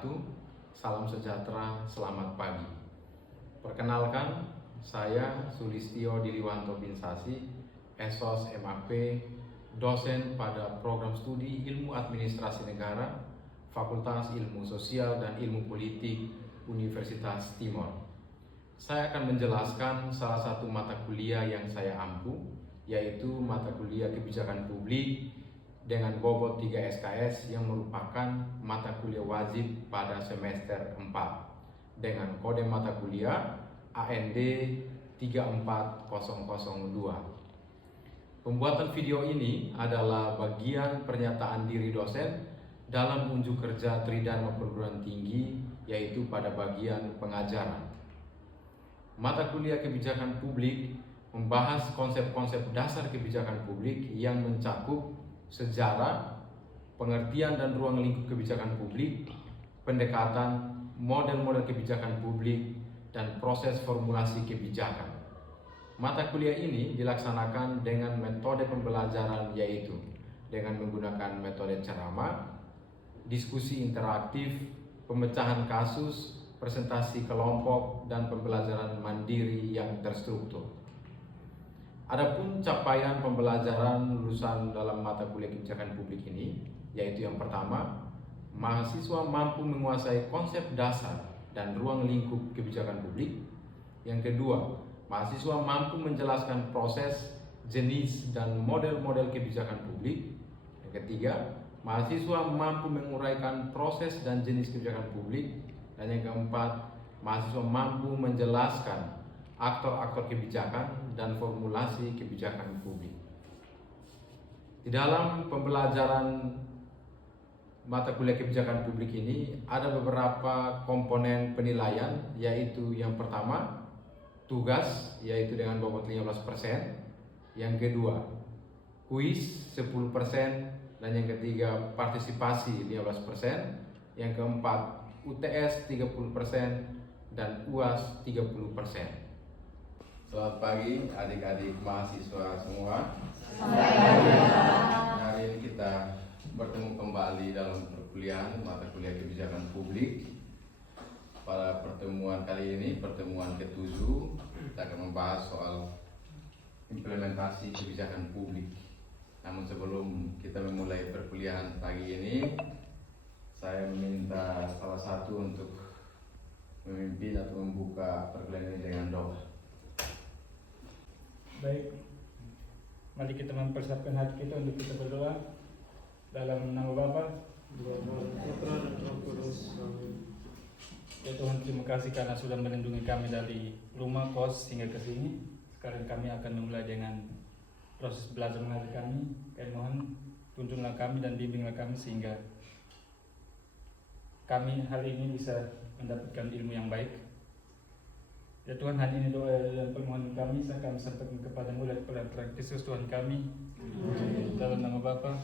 wabarakatuh. Salam sejahtera, selamat pagi. Perkenalkan, saya Sulistio Diliwanto Binsasi, Esos MAP, dosen pada program studi Ilmu Administrasi Negara, Fakultas Ilmu Sosial dan Ilmu Politik Universitas Timor. Saya akan menjelaskan salah satu mata kuliah yang saya ampu, yaitu mata kuliah Kebijakan Publik dengan bobot 3 SKS yang merupakan mata kuliah wajib pada semester 4 dengan kode mata kuliah AND 34002. Pembuatan video ini adalah bagian pernyataan diri dosen dalam unjuk kerja Tridharma Perguruan Tinggi, yaitu pada bagian pengajaran. Mata kuliah Kebijakan Publik membahas konsep-konsep dasar kebijakan publik yang mencakup sejarah, pengertian dan ruang lingkup kebijakan publik, pendekatan, model-model kebijakan publik, dan proses formulasi kebijakan. Mata kuliah ini dilaksanakan dengan metode pembelajaran, yaitu dengan menggunakan metode ceramah, diskusi interaktif, pemecahan kasus, presentasi kelompok, dan pembelajaran mandiri yang terstruktur. Adapun capaian pembelajaran lulusan dalam mata kuliah kebijakan publik ini, yaitu yang pertama, mahasiswa mampu menguasai konsep dasar dan ruang lingkup kebijakan publik. Yang kedua, mahasiswa mampu menjelaskan proses, jenis, dan model-model kebijakan publik. Yang ketiga, mahasiswa mampu menguraikan proses dan jenis kebijakan publik. Dan yang keempat, mahasiswa mampu menjelaskan aktor-aktor kebijakan dan formulasi kebijakan publik. Di dalam pembelajaran mata kuliah kebijakan publik ini ada beberapa komponen penilaian, yaitu yang pertama, tugas, yaitu dengan bobot 15%. Yang kedua, kuis 10%, dan yang ketiga, partisipasi 15%. Yang keempat, UTS 30% dan UAS 30%. Selamat pagi adik-adik mahasiswa semua. Hari ini kita bertemu kembali dalam perkuliahan mata kuliah kebijakan publik. Pada pertemuan kali ini, pertemuan ke-7, kita akan membahas soal implementasi kebijakan publik. Namun sebelum kita memulai perkuliahan pagi ini, saya meminta salah satu untuk memimpin atau membuka perkuliahan ini dengan doa. Baik, mari kita mempersiapkan hati kita untuk kita berdoa dalam nama Bapa, Putra, dan Roh Kudus. Ya Tuhan, terima kasih karena sudah melindungi kami dari rumah kos hingga ke sini. Sekarang kami akan memulai dengan proses belajar mengajar kami. Kami mohon tuntunlah kami dan bimbinglah kami sehingga kami hari ini bisa mendapatkan ilmu yang baik. Ya Tuhan, hanya ini doa dan permohonan kami, kami sampaikan kepada-Mu dan kepada Tuhan Kristus Tuhan kami. Dalam nama Bapa.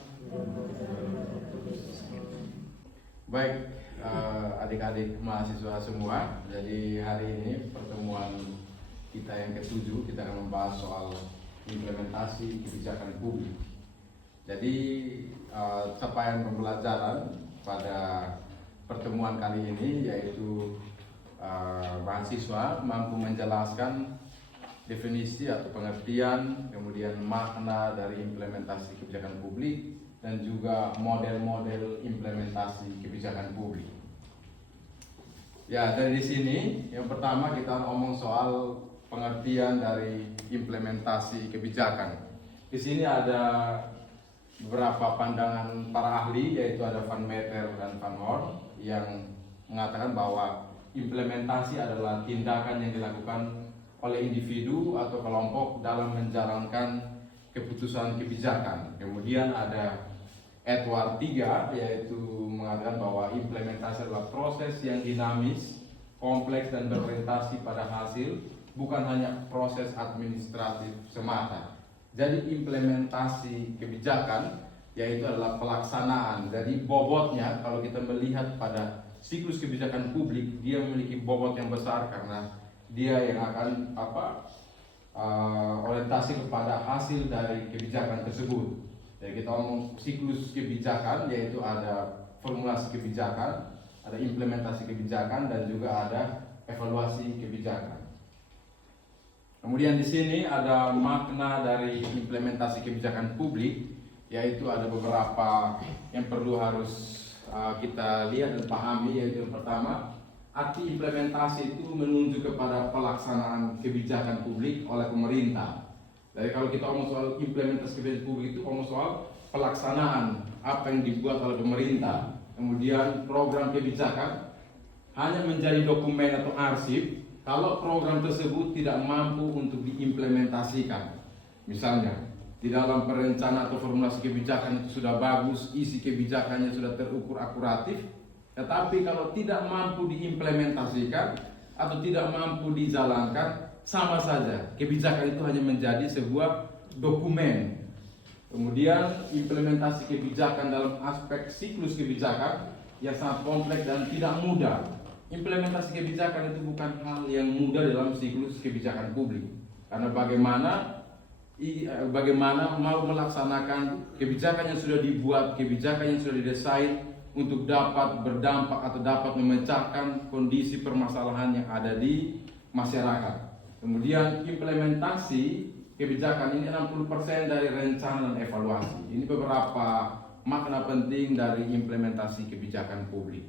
Baik, adik-adik mahasiswa semua. Jadi hari ini pertemuan kita yang ke-7, kita akan membahas soal implementasi kebijakan publik. Jadi capaian pembelajaran pada pertemuan kali ini yaitu mahasiswa mampu menjelaskan definisi atau pengertian, kemudian makna dari implementasi kebijakan publik, dan juga model-model implementasi kebijakan publik. Ya, dari sini yang pertama kita ngomong soal pengertian dari implementasi kebijakan. Di sini ada beberapa pandangan para ahli, yaitu ada Van Meter dan Van Horn, yang mengatakan bahwa implementasi adalah tindakan yang dilakukan oleh individu atau kelompok dalam menjalankan keputusan kebijakan. Kemudian ada Edward III, yaitu mengatakan bahwa implementasi adalah proses yang dinamis, kompleks, dan berorientasi pada hasil, bukan hanya proses administratif semata. Jadi implementasi kebijakan yaitu adalah pelaksanaan. Jadi bobotnya, kalau kita melihat pada siklus kebijakan publik, dia memiliki bobot yang besar karena dia yang akan orientasi kepada hasil dari kebijakan tersebut. Jadi kita ngomong siklus kebijakan, yaitu ada formulasi kebijakan, ada implementasi kebijakan dan juga ada evaluasi kebijakan. Kemudian di sini ada makna dari implementasi kebijakan publik, yaitu ada beberapa yang perlu harus kita lihat dan pahami, yaitu yang pertama, arti implementasi itu menunjuk kepada pelaksanaan kebijakan publik oleh pemerintah. Jadi kalau kita ngomong soal implementasi kebijakan publik itu ngomong soal pelaksanaan apa yang dibuat oleh pemerintah. Kemudian program kebijakan hanya menjadi dokumen atau arsip kalau program tersebut tidak mampu untuk diimplementasikan. Misalnya, di dalam perencanaan atau formulasi kebijakan itu sudah bagus, isi kebijakannya sudah terukur akuratif, tetapi kalau tidak mampu diimplementasikan atau tidak mampu dijalankan, sama saja kebijakan itu hanya menjadi sebuah dokumen. Kemudian implementasi kebijakan dalam aspek siklus kebijakan yang sangat kompleks dan tidak mudah. Implementasi kebijakan itu bukan hal yang mudah dalam siklus kebijakan publik, karena bagaimana mau melaksanakan kebijakan yang sudah dibuat, kebijakan yang sudah didesain untuk dapat berdampak atau dapat memecahkan kondisi permasalahan yang ada di masyarakat. Kemudian implementasi kebijakan ini 60% dari rencana dan evaluasi. Ini beberapa makna penting dari implementasi kebijakan publik.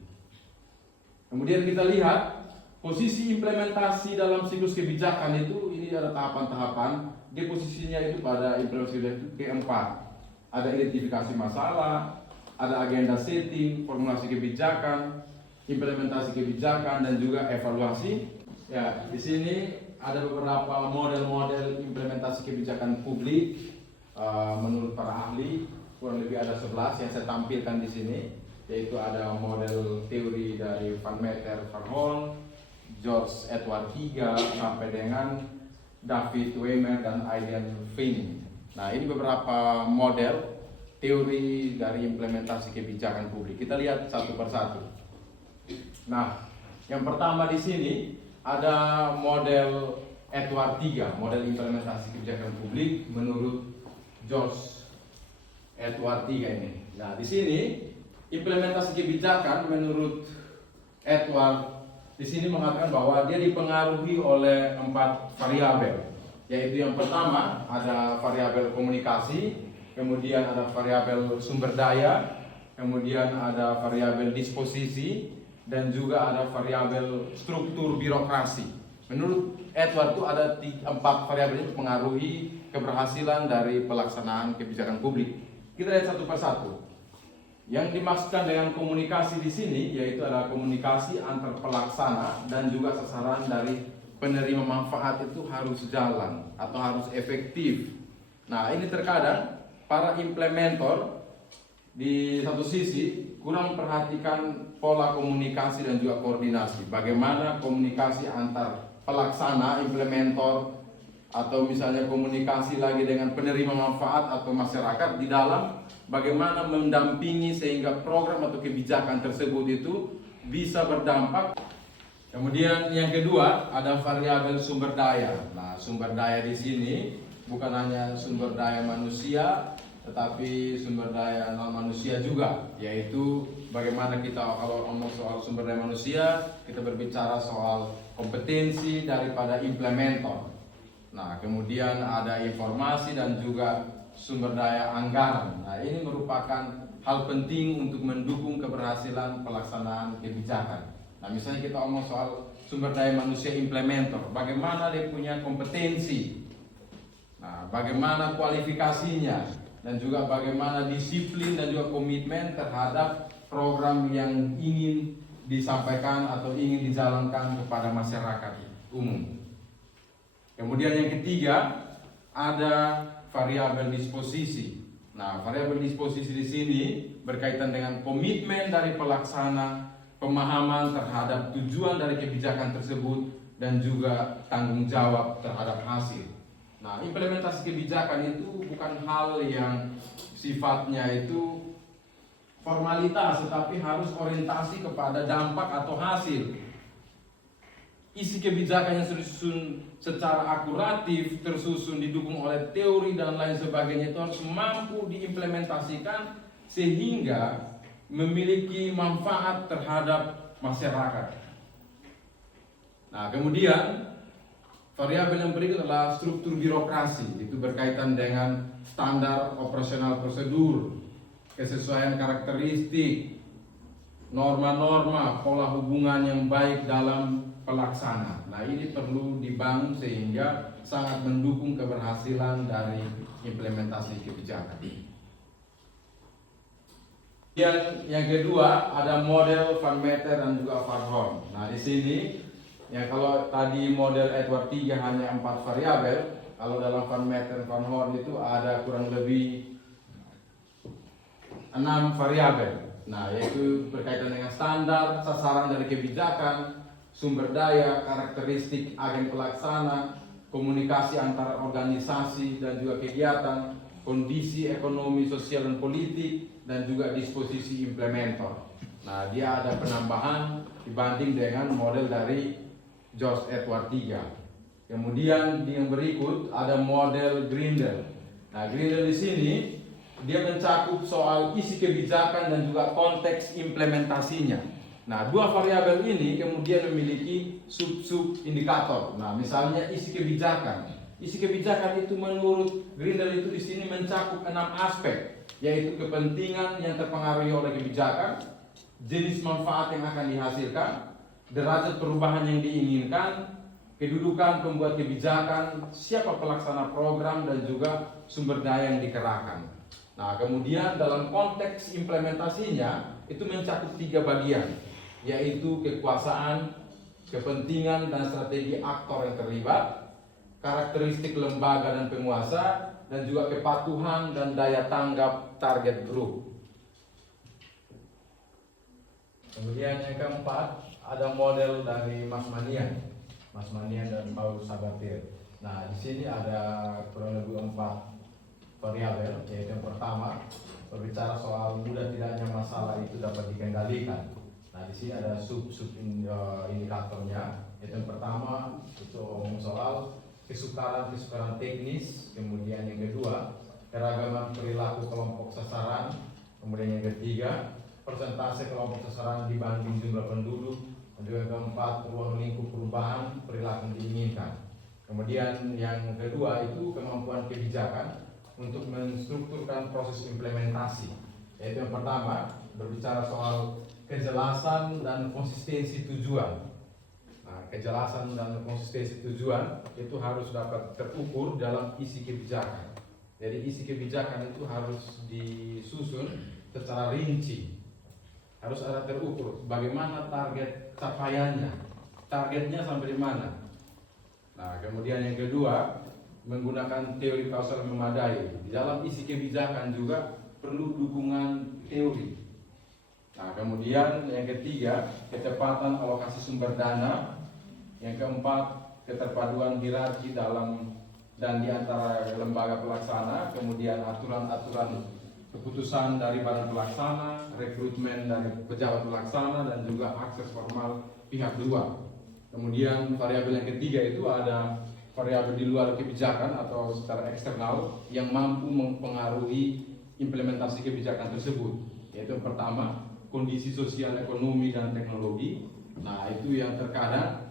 Kemudian kita lihat posisi implementasi dalam siklus kebijakan itu, ini ada tahapan-tahapan. Di posisinya itu pada implementasi kebijakan itu keempat. Ada identifikasi masalah, ada agenda setting, formulasi kebijakan, implementasi kebijakan, dan juga evaluasi. Ya, di sini ada beberapa model-model implementasi kebijakan publik menurut para ahli, kurang lebih ada 11 yang saya tampilkan di sini, yaitu ada model teori dari Van Meter Verhoeven, George Edward Higa, sampai dengan David Weimer dan Aidan Finn. Nah, ini beberapa model teori dari implementasi kebijakan publik. Kita lihat satu persatu. Nah, yang pertama di sini ada model Edward Higa, model implementasi kebijakan publik menurut George Edward Higa ini. Nah, di sini implementasi kebijakan menurut Edward di sini mengatakan bahwa dia dipengaruhi oleh 4 variabel, yaitu yang pertama ada variabel komunikasi, kemudian ada variabel sumber daya, kemudian ada variabel disposisi, dan juga ada variabel struktur birokrasi. Menurut Edward itu ada 4 variabel itu mengaruhi keberhasilan dari pelaksanaan kebijakan publik. Kita lihat satu persatu. Yang dimaksudkan dengan komunikasi di sini yaitu adalah komunikasi antar pelaksana dan juga sasaran dari penerima manfaat itu harus jalan atau harus efektif. Nah, ini terkadang para implementer di satu sisi kurang perhatikan pola komunikasi dan juga koordinasi. Bagaimana komunikasi antar pelaksana, implementer, atau misalnya komunikasi lagi dengan penerima manfaat atau masyarakat di dalam bagaimana mendampingi sehingga program atau kebijakan tersebut itu bisa berdampak. Kemudian yang kedua ada variabel sumber daya. Nah, sumber daya di sini bukan hanya sumber daya manusia, tetapi sumber daya non manusia juga, yaitu bagaimana kita kalau ngomong soal sumber daya manusia, kita berbicara soal kompetensi daripada implementer. Nah, kemudian ada informasi dan juga sumber daya anggaran. Nah, ini merupakan hal penting untuk mendukung keberhasilan pelaksanaan kebijakan. Nah, misalnya kita ngomong soal sumber daya manusia implementer, bagaimana dia punya kompetensi, nah, bagaimana kualifikasinya, dan juga bagaimana disiplin dan juga komitmen terhadap program yang ingin disampaikan atau ingin dijalankan kepada masyarakat umum. Kemudian yang ketiga ada variabel disposisi. Nah, variabel disposisi di sini berkaitan dengan komitmen dari pelaksana, pemahaman terhadap tujuan dari kebijakan tersebut, dan juga tanggung jawab terhadap hasil. Nah, implementasi kebijakan itu bukan hal yang sifatnya itu formalitas, tetapi harus orientasi kepada dampak atau hasil. Isi kebijakan yang disusun secara akuratif, tersusun, didukung oleh teori dan lain sebagainya itu harus mampu diimplementasikan sehingga memiliki manfaat terhadap masyarakat. Nah, kemudian variabel yang berikut adalah struktur birokrasi, itu berkaitan dengan standar operasional prosedur, kesesuaian karakteristik, norma-norma, pola hubungan yang baik dalam pelaksana. Nah, ini perlu dibangun sehingga sangat mendukung keberhasilan dari implementasi kebijakan. Yang kedua ada model Van Meter dan juga Van Horn. Nah, di sini ya kalau tadi model Edward 3 hanya 4 variabel, kalau dalam Van Meter Van Horn itu ada kurang lebih 6 variabel. Nah, yaitu berkaitan dengan standar, sasaran dari kebijakan, sumber daya, karakteristik agen pelaksana, komunikasi antara organisasi dan juga kegiatan, kondisi ekonomi, sosial dan politik, dan juga disposisi implementer. Nah, dia ada penambahan dibanding dengan model dari George Edward 3. Kemudian yang berikut ada model Grindel. Nah, Grindel di sini dia mencakup soal isi kebijakan dan juga konteks implementasinya. Nah, dua variabel ini kemudian memiliki sub-sub indikator. Nah, misalnya isi kebijakan. Isi kebijakan itu menurut Grindel itu di sini mencakup 6 aspek, yaitu kepentingan yang terpengaruhi oleh kebijakan, jenis manfaat yang akan dihasilkan, derajat perubahan yang diinginkan, kedudukan pembuat kebijakan, siapa pelaksana program, dan juga sumber daya yang dikerahkan. Nah, kemudian dalam konteks implementasinya itu mencakup 3 bagian, yaitu kekuasaan, kepentingan dan strategi aktor yang terlibat, karakteristik lembaga dan penguasa, dan juga kepatuhan dan daya tanggap target group. Kemudian yang keempat ada model dari Mas Manian dan Paulus Sabatir. Nah, di sini ada kurang lebih 4 variabel, yaitu yang pertama berbicara soal mudah tidaknya masalah itu dapat dikendalikan. Nah, di sini ada sub-sub indikatornya. Yaitu yang pertama itu ngomong soal kesukaran teknis, kemudian yang kedua keragaman perilaku kelompok sasaran, kemudian yang ketiga persentase kelompok sasaran dibanding jumlah penduduk, dan juga yang keempat ruang lingkup perubahan perilaku diinginkan. Kemudian yang kedua itu kemampuan kebijakan untuk menstrukturkan proses implementasi, yaitu yang pertama berbicara soal kejelasan dan konsistensi tujuan. Nah, kejelasan dan konsistensi tujuan itu harus dapat terukur dalam isi kebijakan. Jadi isi kebijakan itu harus disusun secara rinci, harus ada terukur bagaimana target capaiannya, targetnya sampai di mana. Nah, kemudian yang kedua menggunakan teori kausal memadai. Di dalam isi kebijakan juga perlu dukungan teori. Nah, kemudian yang ketiga ketepatan alokasi sumber dana. Yang keempat, keterpaduan hierarki dalam dan di antara lembaga pelaksana, kemudian aturan-aturan keputusan dari badan pelaksana, rekrutmen dari pejabat pelaksana, dan juga akses formal pihak dua. Kemudian variabel yang ketiga itu ada variabel di luar kebijakan atau secara eksternal yang mampu mempengaruhi implementasi kebijakan tersebut. Yaitu yang pertama, kondisi sosial, ekonomi, dan teknologi. Nah, itu yang terkadang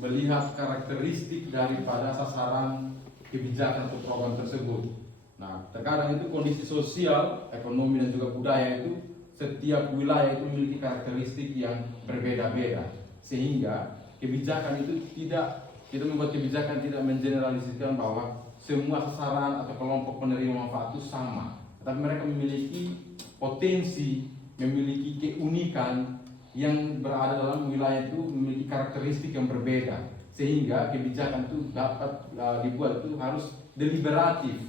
melihat karakteristik daripada sasaran kebijakan atau program tersebut. Nah, terkadang itu kondisi sosial, ekonomi, dan juga budaya itu setiap wilayah itu memiliki karakteristik yang berbeda-beda, sehingga kebijakan itu kita membuat kebijakan tidak mengeneralisasikan bahwa semua sasaran atau kelompok penerima manfaat itu sama, tapi mereka memiliki potensi, memiliki keunikan yang berada dalam wilayah itu, memiliki karakteristik yang berbeda, sehingga kebijakan itu dapat dibuat itu harus deliberatif,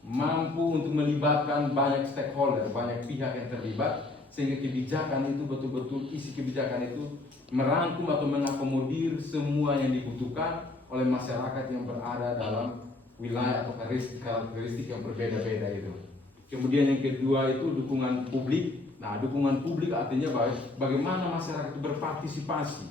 mampu untuk melibatkan banyak stakeholder, banyak pihak yang terlibat, sehingga kebijakan itu betul-betul isi kebijakan itu merangkum atau mengakomodir semua yang dibutuhkan oleh masyarakat yang berada dalam wilayah atau karakteristik yang berbeda-beda itu. Kemudian yang kedua itu dukungan publik. Nah, dukungan publik artinya bagaimana masyarakat itu berpartisipasi.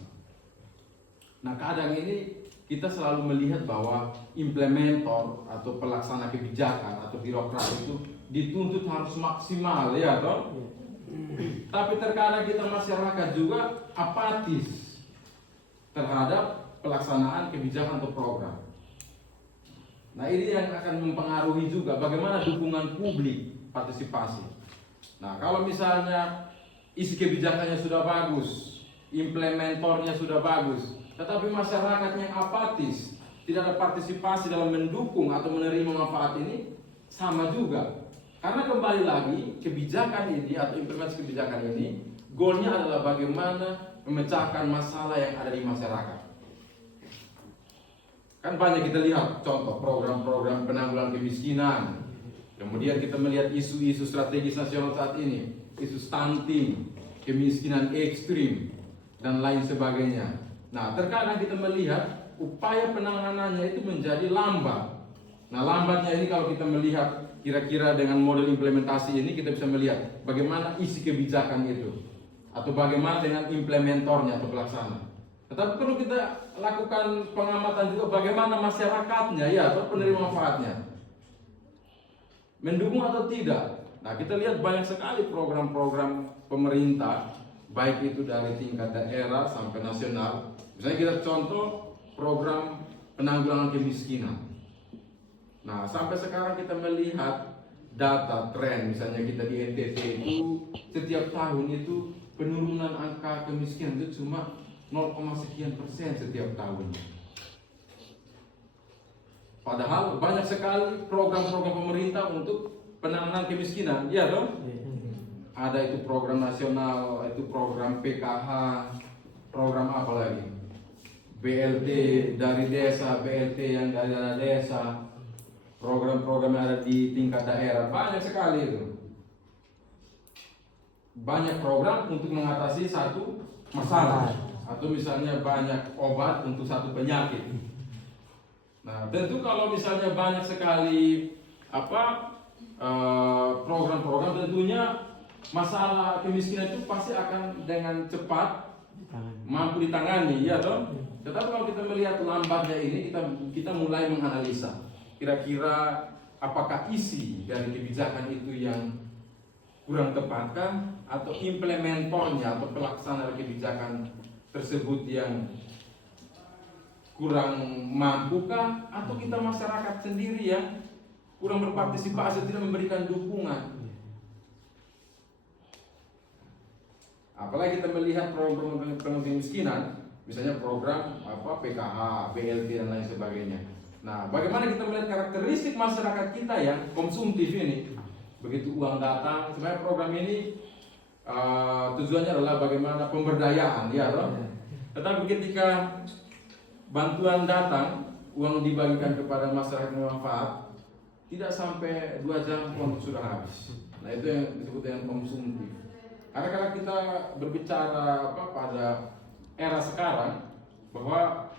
Nah, kadang ini kita selalu melihat bahwa implementer atau pelaksana kebijakan atau birokrat itu dituntut harus maksimal, ya toh? Tapi terkadang kita masyarakat juga apatis terhadap pelaksanaan kebijakan atau program. Nah, ini yang akan mempengaruhi juga bagaimana dukungan publik partisipasi. Nah, kalau misalnya isi kebijakannya sudah bagus, implementornya sudah bagus, tetapi masyarakatnya apatis, tidak ada partisipasi dalam mendukung atau menerima manfaat ini, sama juga. Karena kembali lagi, kebijakan ini atau implementasi kebijakan ini, goalnya adalah bagaimana memecahkan masalah yang ada di masyarakat. Kan banyak kita lihat contoh program-program penanggulangan kemiskinan. Kemudian kita melihat isu-isu strategis nasional saat ini, isu stunting, kemiskinan ekstrim, dan lain sebagainya. Nah, terkadang kita melihat upaya penanganannya itu menjadi lambat. Nah, lambatnya ini kalau kita melihat kira-kira dengan model implementasi ini, kita bisa melihat bagaimana isi kebijakan itu, atau bagaimana dengan implementornya atau pelaksana. Tetapi perlu kita lakukan pengamatan juga bagaimana masyarakatnya ya atau penerima manfaatnya, mendukung atau tidak. Nah, kita lihat banyak sekali program-program pemerintah, baik itu dari tingkat daerah sampai nasional. Misalnya kita contoh program penanggulangan kemiskinan. Nah, sampai sekarang kita melihat data tren, misalnya kita di NTT itu setiap tahun itu penurunan angka kemiskinan itu cuma 0,sekian% setiap tahun. Padahal banyak sekali program-program pemerintah untuk penanganan kemiskinan, ya dong? Ada itu program nasional, itu program PKH, program apa lagi? BLT dari desa, BLT yang dari dana desa, program-program yang ada di tingkat daerah, banyak sekali itu. Banyak program untuk mengatasi satu masalah, atau misalnya banyak obat untuk satu penyakit. Nah, tentu kalau misalnya banyak sekali program-program, tentunya masalah kemiskinan itu pasti akan dengan cepat mampu ditangani, ya dong. Tetapi kalau kita melihat lambatnya ini, kita mulai menganalisa kira-kira apakah isi dari kebijakan itu yang kurang tepatkah, atau implementornya atau pelaksana kebijakan tersebut yang kurang mampukah, atau kita masyarakat sendiri yang kurang berpartisipasi, tidak memberikan dukungan. Apalagi kita melihat program kemiskinan, misalnya program PKH, BLT dan lain sebagainya. Nah, bagaimana kita melihat karakteristik masyarakat kita yang konsumtif ini? Begitu uang datang, sebenarnya program ini tujuannya adalah bagaimana pemberdayaan, ya loh. Tetapi ketika bantuan datang, uang dibagikan kepada masyarakat bermanfaat, tidak sampai 2 jam uang sudah habis. Nah, itu yang disebut dengan konsumtif. Karena kalau kita berbicara pada era sekarang, bahwa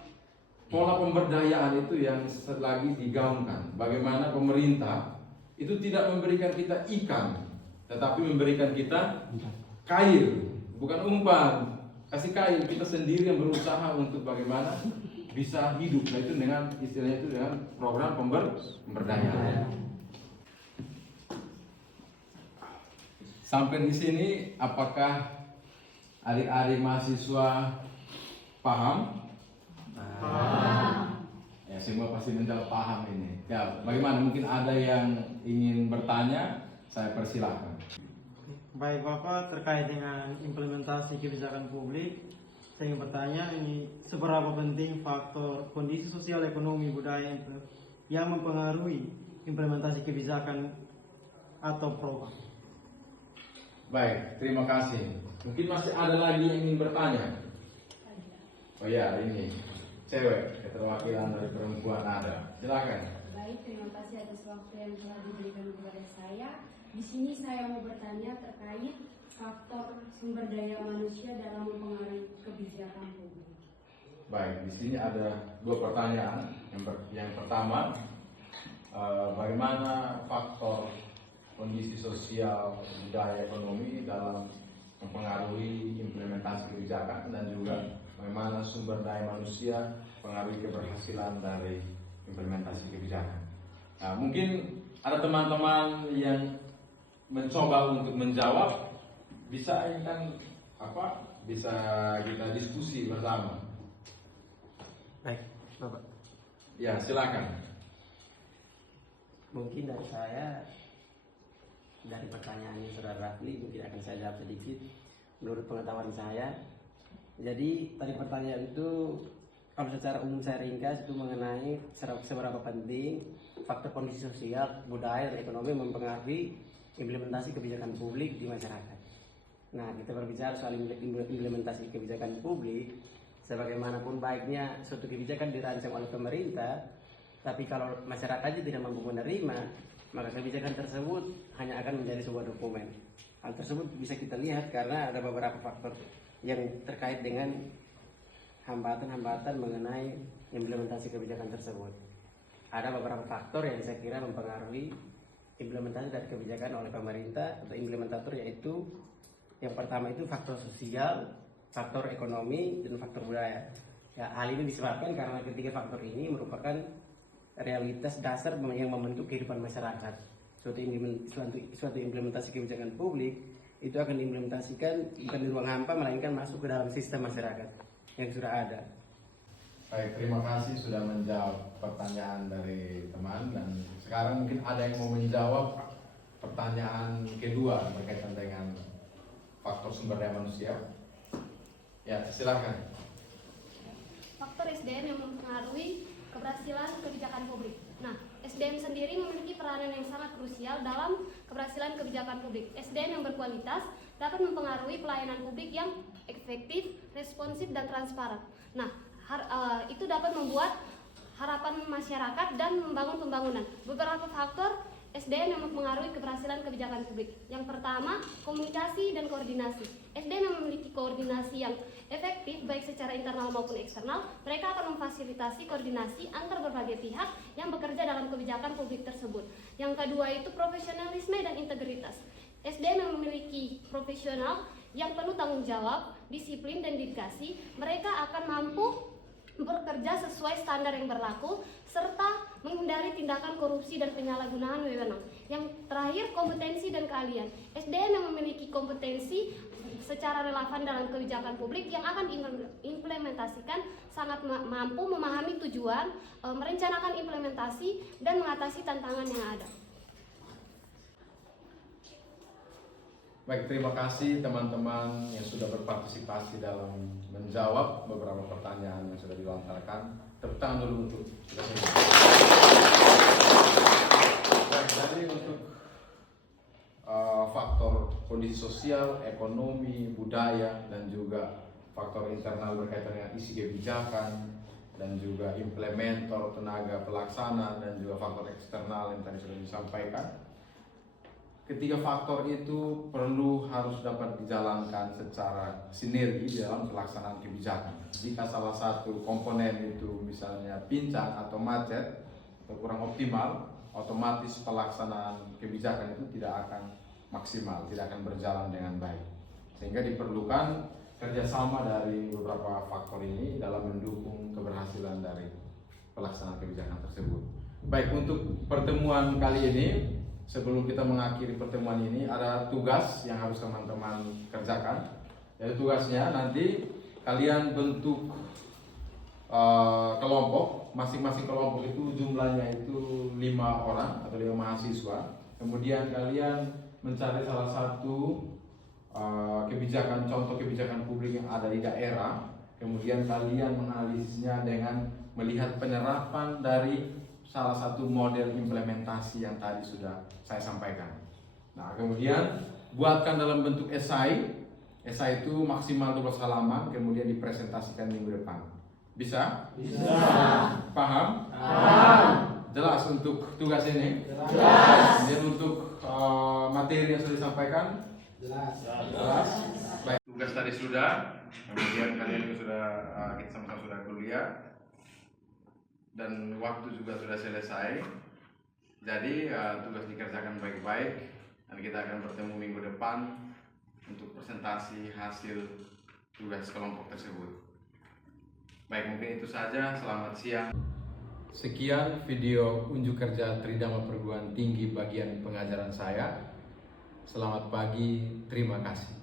pola pemberdayaan itu yang lagi digaungkan. Bagaimana pemerintah itu tidak memberikan kita ikan, tetapi memberikan kita kail, bukan umpan. Kasih kail, kita sendiri yang berusaha untuk bagaimana bisa hidup. Nah, itu dengan istilahnya itu dengan program pemberdayaan. Sampai di sini, apakah adik-adik mahasiswa paham? Ya, semua pasti menjawab paham ini. Ya, bagaimana? Mungkin ada yang ingin bertanya, saya persilahkan. Baik Bapak, terkait dengan implementasi kebijakan publik, saya ingin bertanya ini seberapa penting faktor kondisi sosial, ekonomi, budaya yang mempengaruhi implementasi kebijakan atau program. Baik, terima kasih. Mungkin masih ada lagi yang ingin bertanya. Oh ya, ini cewek, keterwakilan dari perempuan ada. Silakan. Baik, terima kasih atas waktu yang telah diberikan kepada saya. Di sini saya mau bertanya terkait faktor sumber daya manusia dalam mempengaruhi kebijakan publik. Baik, di sini ada 2 pertanyaan. Yang pertama, bagaimana faktor kondisi sosial, budaya, ekonomi dalam mempengaruhi implementasi kebijakan, dan juga bagaimana sumber daya manusia mempengaruhi keberhasilan dari implementasi kebijakan. Nah, mungkin ada teman-teman yang mencoba untuk menjawab Bisa ini kan bisa kita diskusi bersama. Baik, Bapak. Ya, silakan. Mungkin dari saya, dari pertanyaannya Saudara Rafli, mungkin akan saya jawab sedikit menurut pengetahuan saya. Jadi tadi pertanyaan itu, kalau secara umum saya ringkas, itu mengenai seberapa penting faktor kondisi sosial, budaya, dan ekonomi mempengaruhi implementasi kebijakan publik di masyarakat. Nah, kita berbicara soal implementasi kebijakan publik, sebagaimanapun baiknya suatu kebijakan dirancang oleh pemerintah, tapi kalau masyarakatnya tidak mampu menerima, maka kebijakan tersebut hanya akan menjadi sebuah dokumen. Hal tersebut bisa kita lihat karena ada beberapa faktor yang terkait dengan hambatan-hambatan mengenai implementasi kebijakan tersebut. Ada beberapa faktor yang saya kira mempengaruhi implementasi dari kebijakan oleh pemerintah atau implementator, yaitu yang pertama itu faktor sosial, faktor ekonomi, dan faktor budaya. Ya, hal ini disebabkan karena ketiga faktor ini merupakan realitas dasar yang membentuk kehidupan masyarakat. Suatu implementasi kebijakan publik itu akan diimplementasikan bukan di ruang hampa, melainkan masuk ke dalam sistem masyarakat yang sudah ada. Baik, terima kasih sudah menjawab pertanyaan dari teman, dan sekarang mungkin ada yang mau menjawab pertanyaan kedua berkaitan dengan faktor sumber daya manusia. Ya, silakan. Faktor SDM yang mempengaruhi keberhasilan kebijakan publik. Nah, SDM sendiri memiliki peranan yang sangat krusial dalam keberhasilan kebijakan publik. SDM yang berkualitas dapat mempengaruhi pelayanan publik yang efektif, responsif, dan transparan. Nah, itu dapat membuat harapan masyarakat dan membangun pembangunan. Beberapa faktor SDM yang mempengaruhi keberhasilan kebijakan publik. Yang pertama, komunikasi dan koordinasi. SDM yang memiliki koordinasi yang efektif baik secara internal maupun eksternal, mereka akan memfasilitasi koordinasi antar berbagai pihak yang bekerja dalam kebijakan publik tersebut. Yang kedua itu profesionalisme dan integritas. SDM yang memiliki profesional yang penuh tanggung jawab, disiplin, dan dedikasi, mereka akan mampu bekerja sesuai standar yang berlaku serta menghindari tindakan korupsi dan penyalahgunaan wewenang. Yang terakhir, kompetensi dan keahlian. SDM yang memiliki kompetensi secara relevan dalam kebijakan publik yang akan diimplementasikan sangat mampu memahami tujuan, merencanakan implementasi, dan mengatasi tantangan yang ada. Baik, terima kasih teman-teman yang sudah berpartisipasi dalam menjawab beberapa pertanyaan yang sudah dilontarkan. Tepuk tangan dulu untuk kita semua. Baik, jadi untuk faktor kondisi sosial, ekonomi, budaya, dan juga faktor internal berkaitan dengan isi kebijakan, dan juga implementator, tenaga pelaksana, dan juga faktor eksternal yang tadi sudah disampaikan. Ketiga faktor itu harus dapat dijalankan secara sinergi dalam pelaksanaan kebijakan. Jika salah satu komponen itu misalnya pincang atau macet atau kurang optimal, otomatis pelaksanaan kebijakan itu tidak akan maksimal, tidak akan berjalan dengan baik. Sehingga diperlukan kerjasama dari beberapa faktor ini dalam mendukung keberhasilan dari pelaksanaan kebijakan tersebut. Baik, untuk pertemuan kali ini, sebelum kita mengakhiri pertemuan ini, ada tugas yang harus teman-teman kerjakan. Jadi tugasnya nanti kalian bentuk kelompok, masing-masing kelompok itu jumlahnya itu 5 orang atau 5 mahasiswa. Kemudian kalian mencari salah satu kebijakan, contoh kebijakan publik yang ada di daerah. Kemudian kalian menganalisisnya dengan melihat penerapan dari salah satu model implementasi yang tadi sudah saya sampaikan. Nah, kemudian buatkan dalam bentuk esai. Esai itu maksimal 12 halaman, kemudian dipresentasikan minggu depan. Bisa? Bisa. Paham? Paham. Jelas untuk tugas ini? Jelas. Kemudian untuk materi yang sudah disampaikan? Jelas. Jelas. Baik, tugas tadi sudah. Kemudian kalian juga sudah, kita sama-sama sudah kuliah. Dan waktu juga sudah selesai. Jadi tugas dikerjakan baik-baik, dan kita akan bertemu minggu depan untuk presentasi hasil tugas kelompok tersebut. Baik, mungkin itu saja. Selamat siang. Sekian video unjuk kerja Tridharma Perguruan Tinggi bagian pengajaran saya. Selamat pagi, terima kasih.